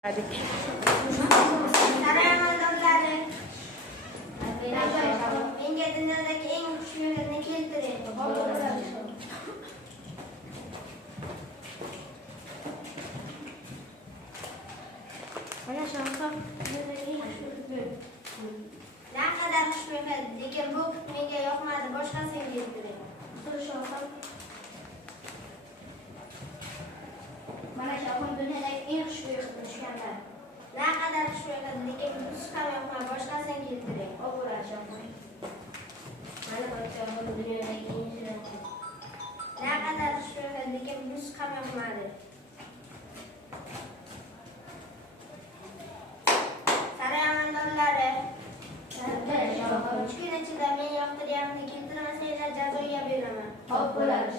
Menga dunyodagi eng kuchlilarini keltiring. Mana shundoq dunyodagi eng kuchli. Naqadar xushmehnat, lekin bu menga yoqmadi. Boshqasini keltiring. Mana shundoq dunyodagi eng kuchli ishganlar. Naqadar xushmehnat, lekin bu ham yoqmadi. Boshqasini keltiring. Mana podshohim dunyodagi eng shirin. Naqadar xushmehnat, lekin bu ham yoqmadi. Saroy amaldorlari. Uch kun ichida men yoqtirganimni keltirmasanglar jazoga beraman. Xo'p bo'ladi.